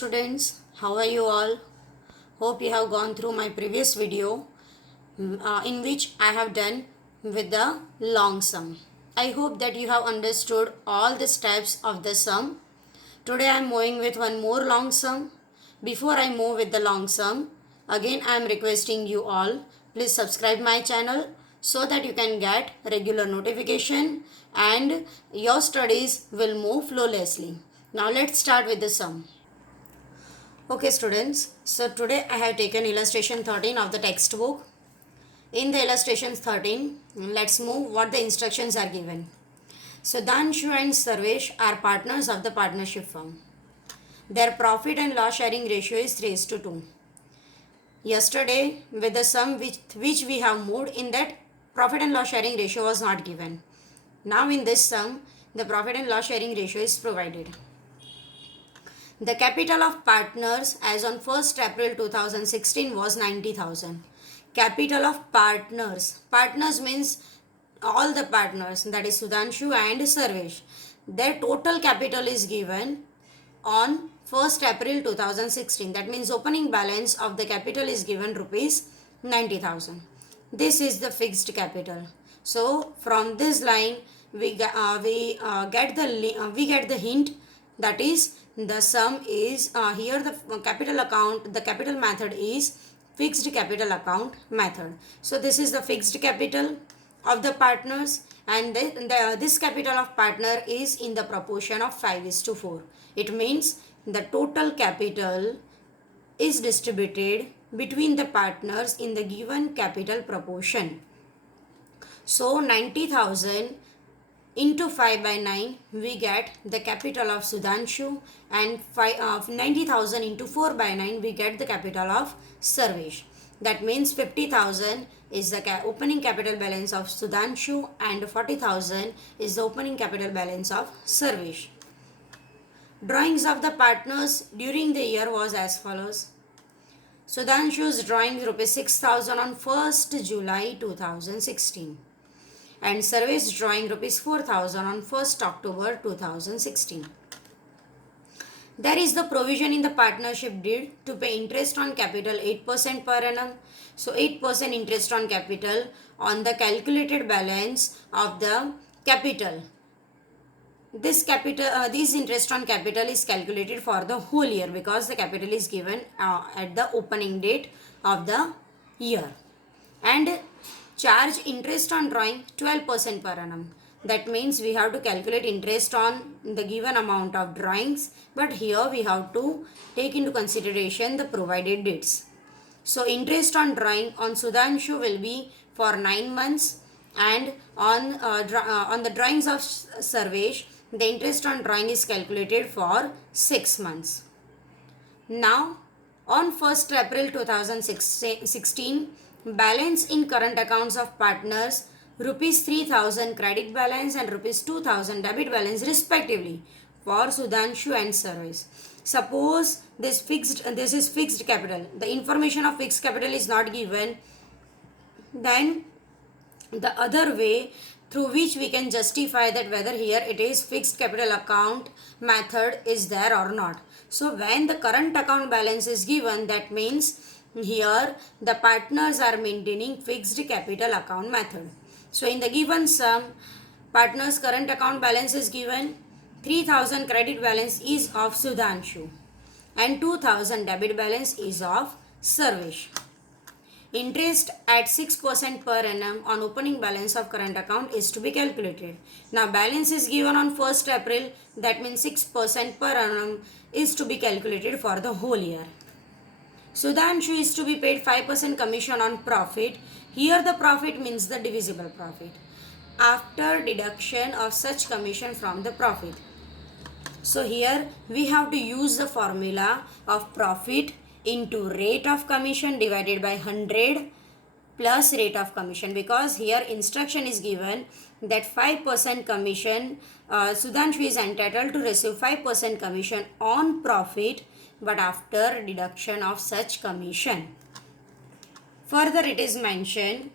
students, how are you all? Hope you have gone through my previous video in which I have done with the long sum. I hope that you have understood all the steps of the sum. Today I am moving with one more long sum. Before I move with the long sum, again I am requesting you all, please subscribe my channel so that you can get regular notification and your studies will move flawlessly. Now let's start with the sum. Okay students, so today I have taken illustration 13 of the textbook. In the illustration 13, let's move what the instructions are given. Sudhanshu and Sarvesh are partners of the partnership firm. Their profit and loss sharing ratio is 3:2. Yesterday, with the sum which we have moved, in that profit and loss sharing ratio was not given. Now in this sum, the profit and loss sharing ratio is provided. The capital of partners as on 1st April 2016 was 90,000. Capital of partners. Partners means all the partners, that is Sudhanshu and Sarvesh. Their total capital is given on 1st April 2016. That means opening balance of the capital is given rupees 90,000. This is the fixed capital. So from this line we get the hint, that is the sum is here the capital method is fixed capital account method. So this is the fixed capital of the partners, and this capital of partner is in the proportion of 5:4. It means the total capital is distributed between the partners in the given capital proportion. So 90,000 into 5/9 we get the capital of Sudhanshu, and 90,000 into 4/9 we get the capital of Sarvesh. That means 50,000 is the opening capital balance of Sudhanshu and 40,000 is the opening capital balance of Sarvesh. Drawings of the partners during the year was as follows. Sudhanshu's drawing rupees 6,000 on 1st July 2016. And Sarvesh drawing rupees 4,000 on 1st October 2016. There is the provision in the partnership deed to pay interest on capital 8% per annum. So 8% interest on capital on the calculated balance of the capital. This interest on capital is calculated for the whole year because the capital is given at the opening date of the year. And charge interest on drawing 12% per annum. That means we have to calculate interest on the given amount of drawings, but here we have to take into consideration the provided dates. So interest on drawing on Sudhanshu will be for 9 months, and on the drawings of Sarvesh, the interest on drawing is calculated for 6 months. Now on 1st April 2016, balance in current accounts of partners rupees 3,000 credit balance and rupees 2,000 debit balance respectively for Sudhanshu and Sarvesh. Suppose this is fixed capital. The information of fixed capital is not given. Then the other way through which we can justify that whether here it is fixed capital account method is there or not. So when the current account balance is given, that means here the partners are maintaining fixed capital account method. So in the given sum, partners current account balance is given. 3,000 credit balance is of Sudhanshu and 2,000 debit balance is of Sarvesh. Interest at 6% per annum on opening balance of current account is to be calculated. Now balance is given on 1st April, that means 6% per annum is to be calculated for the whole year. Sudhanshu is to be paid 5% commission on profit. Here the profit means the divisible profit after deduction of such commission from the profit. So here we have to use the formula of profit into rate of commission divided by 100 plus rate of commission, because here instruction is given that 5% commission, Sudhanshu is entitled to receive 5% commission on profit but after deduction of such commission. Further it is mentioned,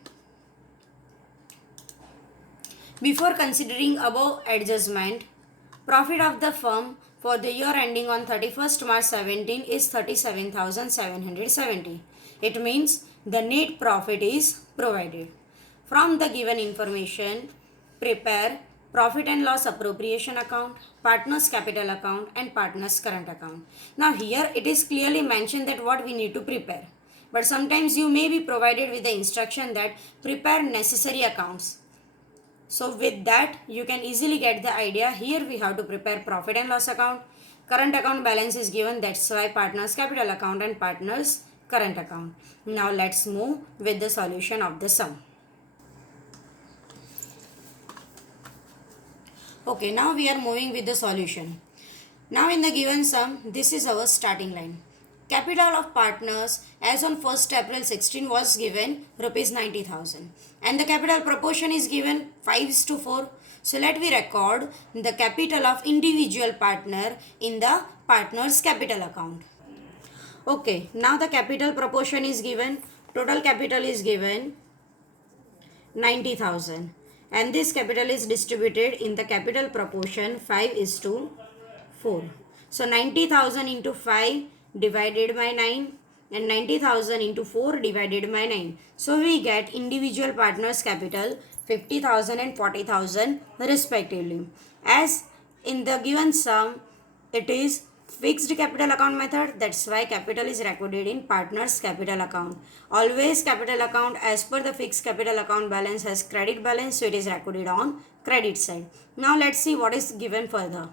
before considering above adjustment, profit of the firm for the year ending on 31st March 17 is 37,770. It means the net profit is provided. From the given information, prepare profit and loss appropriation account, partners capital account and partners current account. Now here it is clearly mentioned that what we need to prepare. But sometimes you may be provided with the instruction that prepare necessary accounts. So with that you can easily get the idea. Here we have to prepare profit and loss account. Current account balance is given, that's why partners capital account and partners current account. Now let's move with the solution of the sum. Okay, now we are moving with the solution. Now in the given sum, this is our starting line. Capital of partners as on 1st April 16 was given rupees 90,000 and the capital proportion is given 5:4. So let me record the capital of individual partner in the partner's capital account. Okay, now the capital proportion is given, total capital is given 90,000 and this capital is distributed in the capital proportion 5:4. So 90,000 into 5 divided by 9 and 90,000 into 4 divided by 9. So we get individual partners capital 50,000 and 40,000 respectively. As in the given sum, it is fixed capital account method, that's why capital is recorded in partners capital account. Always capital account as per the fixed capital account balance has credit balance, so it is recorded on credit side. Now let's see what is given further.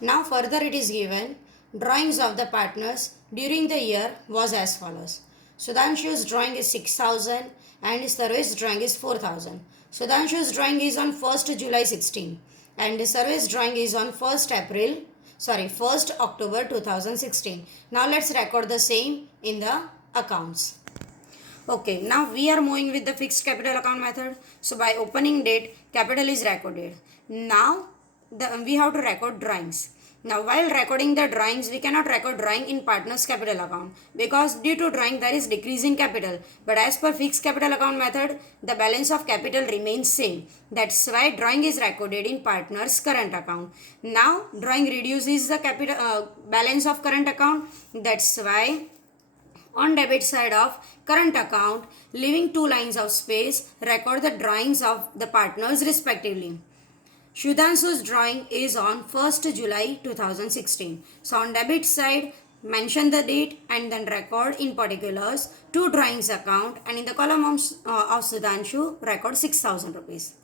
Now further it is given drawings of the partners during the year was as follows. Sudhanshu's drawing is 6,000 and Sarvesh drawing is 4,000. Sudhanshu's drawing is on 1st July 16 and Sarvesh drawing is on 1st October 2016. Now let's record the same in the accounts. Okay, now we are moving with the fixed capital account method. So by opening date, capital is recorded. Now we have to record drawings. Now while recording the drawings, we cannot record drawing in partners capital account because due to drawing there is decrease in capital. But as per fixed capital account method, the balance of capital remains same. That's why drawing is recorded in partners current account. Now drawing reduces the capital balance of current account. That's why on debit side of current account, leaving 2 lines of space, record the drawings of the partners respectively. Sudhanshu's drawing is on 1st July 2016. So on debit side, mention the date and then record in particulars 2 drawings account and in the column of Sudhanshu, record 6,000 rupees.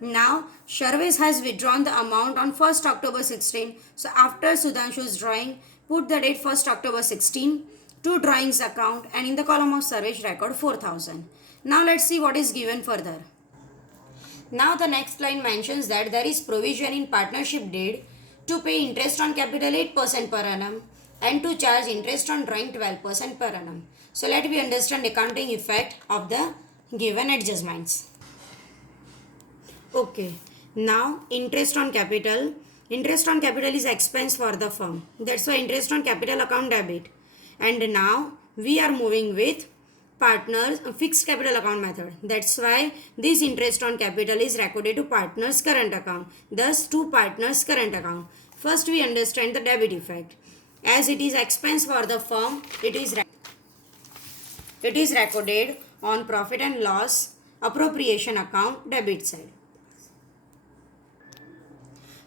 Now, Sarvesh has withdrawn the amount on 1st October 16. So after Sudhanshu's drawing, put the date 1st October 16, 2 drawings account and in the column of Sarvesh, record 4,000. Now let's see what is given further. Now the next line mentions that there is provision in partnership deed to pay interest on capital 8% per annum and to charge interest on drawing 12% per annum. So let me understand accounting effect of the given adjustments. Okay, now interest on capital. Interest on capital is expense for the firm. That's why interest on capital account debit. And now we are moving with partners fixed capital account method. That's why this interest on capital is recorded to partners current account. Thus to partners current account. First we understand the debit effect. As it is expense for the firm, it is recorded on profit and loss appropriation account debit side.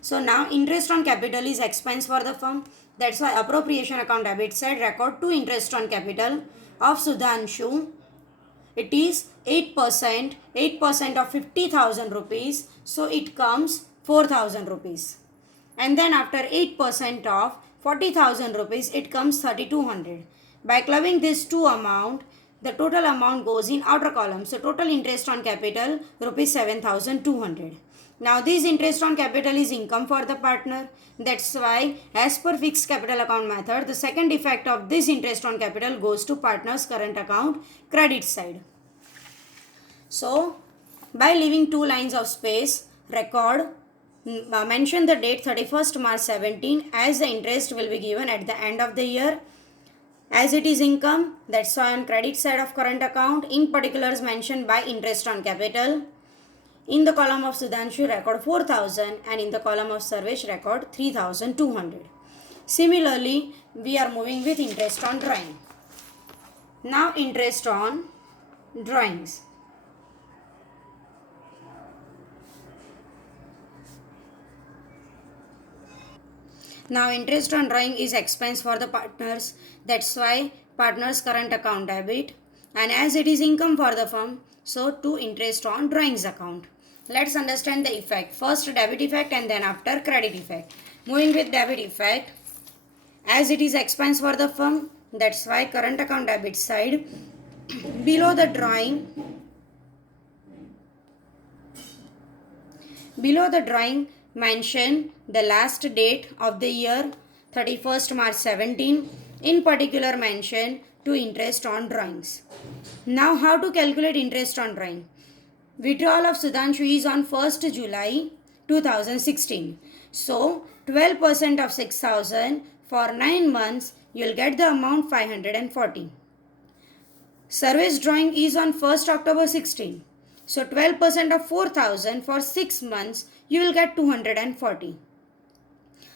So now interest on capital is expense for the firm. That's why appropriation account debit side record to interest on capital of Sudhanshu. It is 8% of 50,000 rupees. So it comes 4,000 rupees. And then after 8% of 40,000 rupees, it comes 3,200. By clubbing these two amount, the total amount goes in outer column. So total interest on capital rupees 7,200. Now this interest on capital is income for the partner. That's why as per fixed capital account method, the second effect of this interest on capital goes to partner's current account credit side. So by leaving 2 lines of space, record mention the date 31st March 17 as the interest will be given at the end of the year. As it is income, that's why on credit side of current account, in particulars mentioned by interest on capital. In the column of Sudhanshu, record 4,000, and in the column of Sarvesh, record 3,200. Similarly, we are moving with interest on drawing. Now interest on drawings. Now interest on drawing is expense for the partners. That's why partners current account debit, and as it is income for the firm, so to interest on drawings account. Let's understand the effect. First debit effect and then after credit effect. Moving with debit effect, as it is expense for the firm, that's why current account debit side, below the drawing mention the last date of the year 31st March 17, in particular mention to interest on drawings. Now how to calculate interest on drawing? Withdrawal of Sudhanshu is on 1st July 2016. So 12% of 6,000 for 9 months, you will get the amount 540. Service drawing is on 1st October 16. So 12% of 4,000 for 6 months, you will get 240.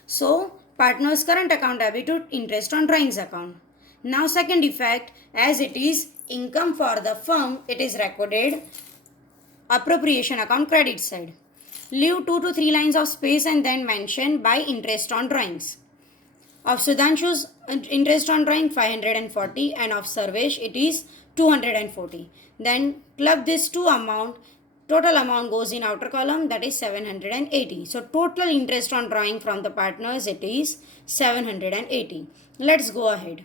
So partner's current account debit to interest on drawings account. Now second effect, as it is income for the firm, it is recorded appropriation account credit side. Leave 2 to 3 lines of space and then mention by interest on drawings. Of Sudhanshu's interest on drawing 540 and of Sarvesh it is 240. Then club this two amount, total amount goes in outer column, that is 780. So total interest on drawing from the partners it is 780. Let's go ahead.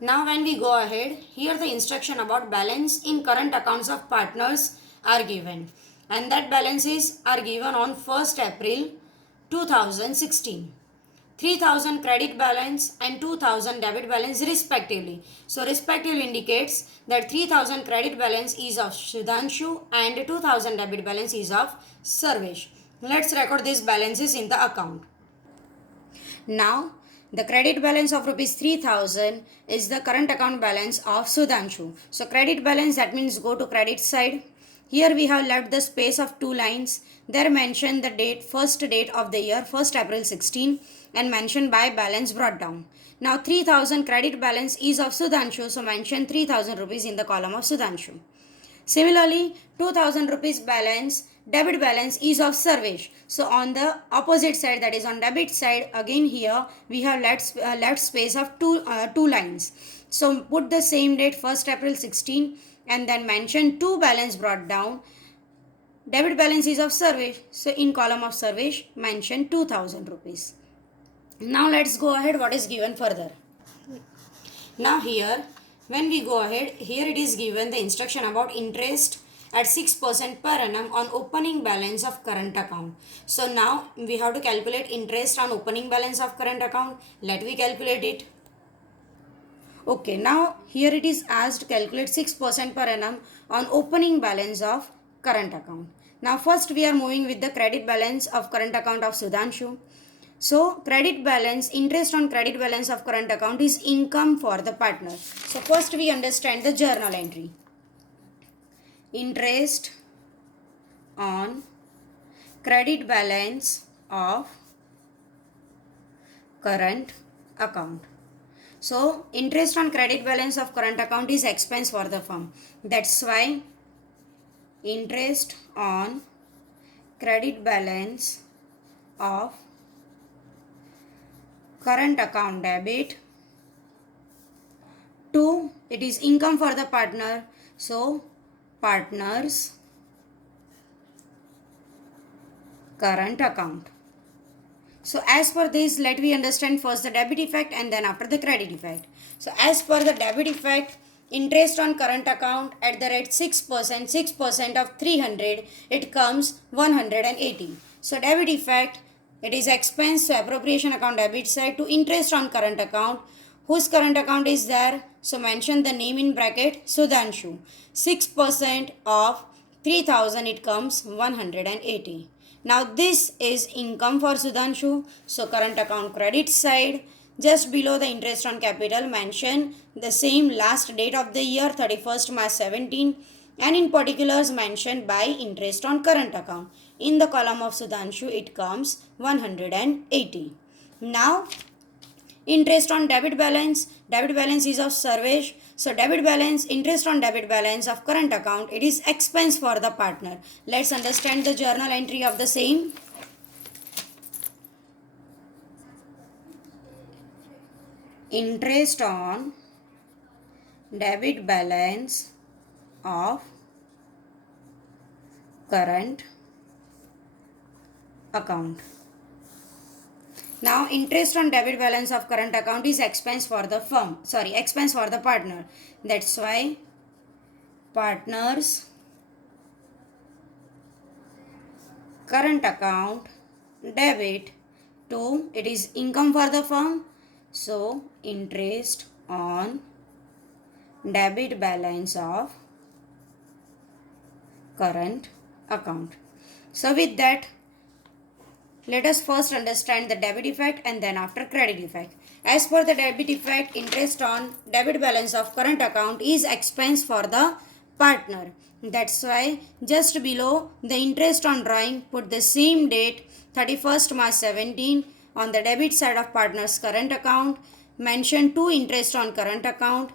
Now when we go ahead, here the instruction about balance in current accounts of partners are given, and that balances are given on 1st April 2016. 3,000 credit balance and 2,000 debit balance respectively. So respectively indicates that 3,000 credit balance is of Sudhanshu and 2,000 debit balance is of Sarvesh. Let's record these balances in the account. Now the credit balance of rupees 3,000 is the current account balance of Sudhanshu. So credit balance, that means go to credit side. Here we have left the space of 2 lines. There mention the date, first date of the year, 1st April 16, and mention by balance brought down. Now 3,000 credit balance is of Sudhanshu, so mention 3,000 rupees in the column of Sudhanshu. Similarly, 2,000 rupees balance, debit balance is of Sarvesh. So on the opposite side, that is on debit side, again here we have left space of two lines. So put the same date, 1st April 16, and then mention 2 balance brought down. Debit balance is of Sarvesh, so in column of Sarvesh mention 2,000 rupees. Now let's go ahead what is given further. Now here when we go ahead, here it is given the instruction about interest at 6% per annum on opening balance of current account. So now we have to calculate interest on opening balance of current account. Let me calculate it. Okay, now here it is asked to calculate 6% per annum on opening balance of current account. Now first we are moving with the credit balance of current account of Sudhanshu. So credit balance, interest on credit balance of current account is income for the partner. So first we understand the journal entry. Interest on credit balance of current account. So interest on credit balance of current account is expense for the firm. That's why interest on credit balance of current account debit. 2, it is income for the partner. So partners current account. So as per this, let me understand first the debit effect and then after the credit effect. So as per the debit effect, interest on current account at the rate 6% of 300, it comes 180. So debit effect, it is expense, so appropriation account debit side to interest on current account. Whose current account is there? So mention the name in bracket, Sudhanshu. 6% of 3,000, it comes 180. Now this is income for Sudhanshu. So current account credit side, just below the interest on capital, mention the same last date of the year 31st March 17. and in particulars mentioned by interest on current account. In the column of Sudhanshu it comes 180. Now interest on debit balance is of Sarvesh. So debit balance, interest on debit balance of current account, it is expense for the partner. Let's understand the journal entry of the same. Interest on debit balance of current account. Now interest on debit balance of current account is expense for the firm. Expense for the partner. That's why partners current account debit to, it is income for the firm. So interest on debit balance of current account. So with that, let us first understand the debit effect and then after credit effect. As per the debit effect, interest on debit balance of current account is expense for the partner. That's why just below the interest on drawing, put the same date 31st March 17 on the debit side of partner's current account. Mention 2 interest on current account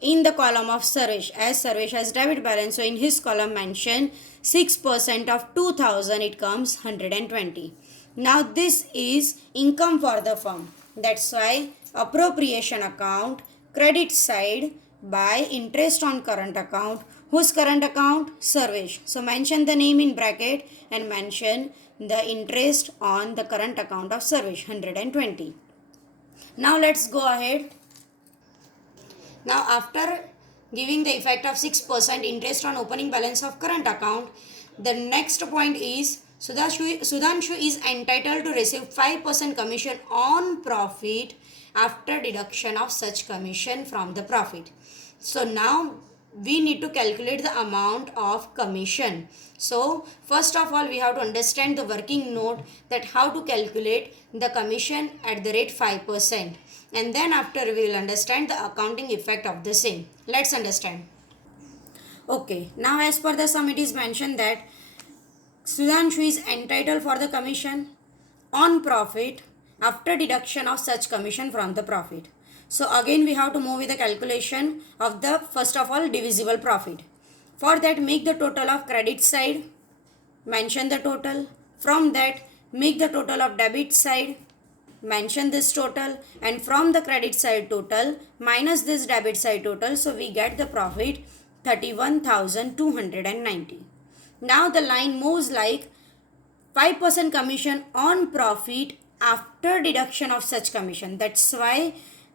in the column of Sarvesh, as Sarvesh has debit balance, so in his column mention 6% of 2000, it comes 120. Now this is income for the firm. That's why appropriation account, credit side by interest on current account. Whose current account? Sarvesh. So mention the name in bracket and mention the interest on the current account of Sarvesh, 120. Now let's go ahead. Now after giving the effect of 6% interest on opening balance of current account, the next point is Sudhanshu is entitled to receive 5% commission on profit after deduction of such commission from the profit. So now we need to calculate the amount of commission. So first of all we have to understand the working note, that how to calculate the commission at the rate 5%, and then after we will understand the accounting effect of the same. Let's understand. Okay, now as per the sum it is mentioned that Sudhanshu is entitled for the commission on profit after deduction of such commission from the profit. So again we have to move with the calculation of the first of all divisible profit. For that, make the total of credit side, mention the total. From that, make the total of debit side, mention this total, and from the credit side total minus this debit side total, so we get the profit 31,290. Now the line moves like 5% commission on profit after deduction of such commission. That's why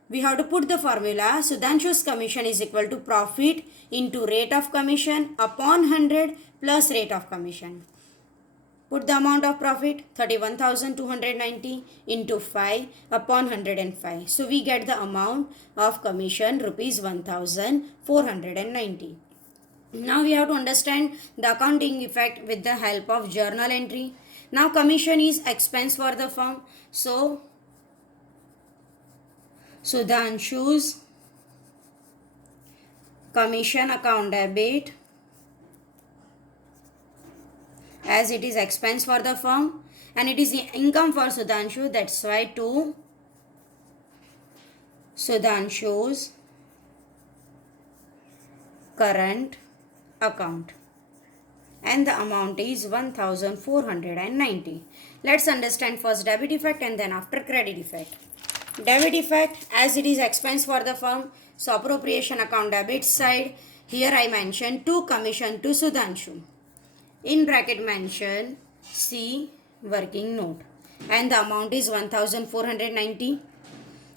we have to put the formula. Sudhanshu's commission is equal to profit into rate of commission upon 100 plus rate of commission. Put the amount of profit 31,290 into 5 upon 105. So we get the amount of commission rupees 1,490. Now we have to understand the accounting effect with the help of journal entry. Now commission is expense for the firm. So Sudhanshu's commission account debit, as it is expense for the firm and it is the income for Sudhanshu. That's why to Sudhanshu's current account, and the amount is 1,490. Let's understand first debit effect and then after credit effect. Debit effect, as it is expense for the firm, so appropriation account debit side, here I mention 2 commission to Sudhanshu. In bracket mention C working note, and the amount is 1,490.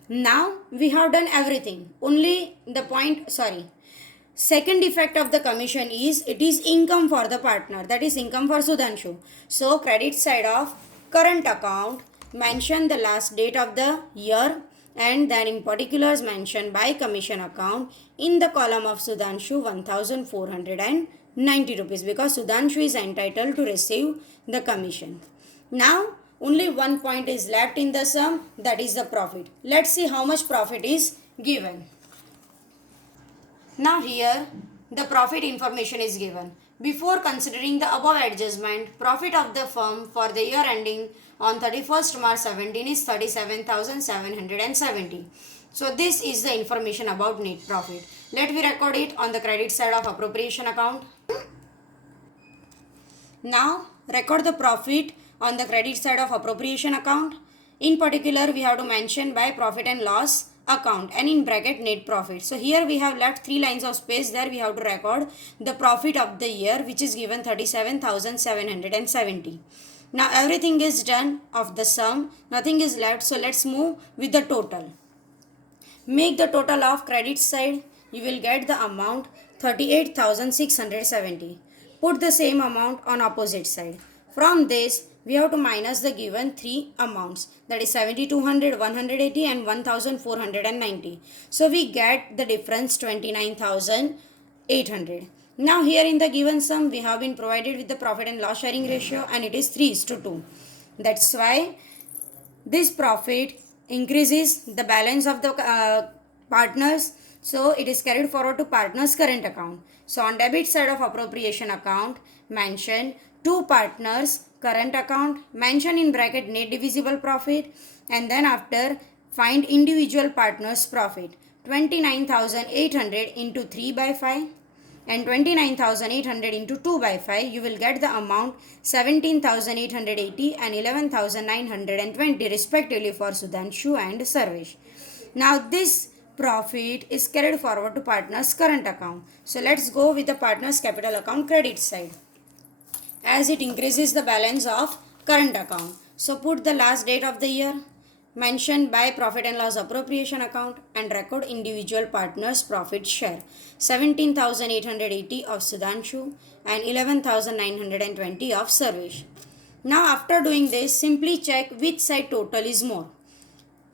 Now we have done everything. Only the second effect of the commission is it is income for the partner, that is income for Sudhanshu. So credit side of current account, mention the last date of the year and then in particulars mention by commission account. In the column of Sudhanshu 1,490 rupees, because Sudhanshu is entitled to receive the commission. Now only one point is left in the sum, that is the profit. Let's see how much profit is given. Now here the profit information is given. Before considering the above adjustment, profit of the firm for the year ending on 31st March 17 is 37,770. So this is the information about net profit. Let me record it on the credit side of appropriation account. Now record the profit on the credit side of appropriation account. In particular, we have to mention by profit and loss account and in bracket net profit. So here we have left 3 lines of space. There we have to record the profit of the year, which is given 37,770. Now everything is done of the sum. Nothing is left. So let's move with the total. Make the total of credit side. You will get the amount 38,670. Put the same amount on opposite side. From this, we have to minus the given 3 amounts, that is 7,200, 180 and 1,490. So we get the difference 29,800. Now here in the given sum, we have been provided with the profit and loss sharing ratio and it is 3:2. That's why this profit increases the balance of the partners. So it is carried forward to partners current account. So on debit side of appropriation account, mention 2 partners current account, mention in bracket net divisible profit, and then after find individual partners profit. 29,800 into 3 by 5 and 29,800 into 2 by 5, you will get the amount 17,880 and 11,920 respectively for Sudhanshu and Sarvesh. Now this profit is carried forward to partners current account. So let's go with the partners capital account credit side, as it increases the balance of current account. So put the last date of the year, mention by profit and loss appropriation account and record individual partners profit share. 17,880 of Sudhanshu and 11,920 of Sarvesh. Now after doing this, simply check which side total is more.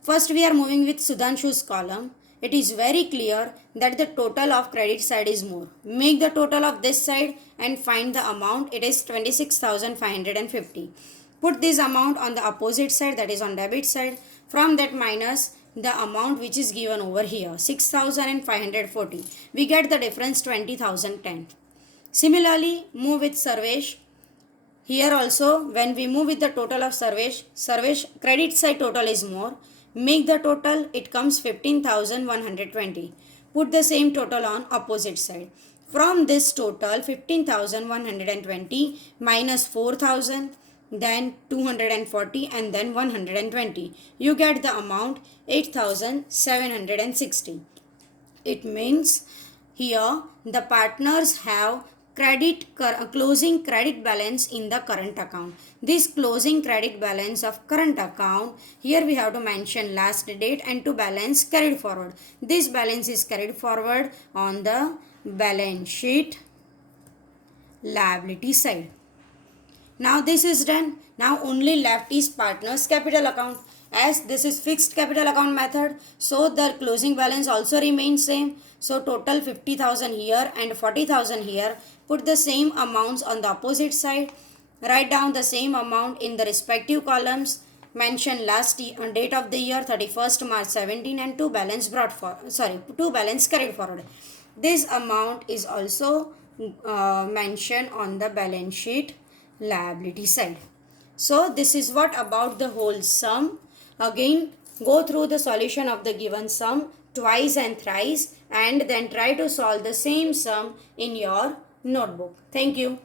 First we are moving with Sudhanshu's column. It is very clear that the total of credit side is more. Make the total of this side and find the amount. It is 26,550. Put this amount on the opposite side, that is on debit side. From that minus the amount which is given over here, 6,540. We get the difference 20,010. Similarly, move with Sarvesh. Here also when we move with the total of Sarvesh credit side total is more. Make the total, it comes 15,120. Put the same total on opposite side. From this total 15,120 minus 4,000, then 240 and then 120. You get the amount 8,760. It means here the partners have closing credit balance in the current account. This closing credit balance of current account, here we have to mention last date and to balance carried forward. This balance is carried forward on the balance sheet liability side. Now this is done. Now only left is partners capital account. As this is fixed capital account method, so the closing balance also remains same. So total 50,000 here and 40,000 here. Put the same amounts on the opposite side. Write down the same amount in the respective columns. Mention last date of the year 31st March 17 and to balance carried forward. This amount is also mentioned on the balance sheet liability side. So this is what about the whole sum. Again, go through the solution of the given sum twice and thrice and then try to solve the same sum in your notebook. Thank you.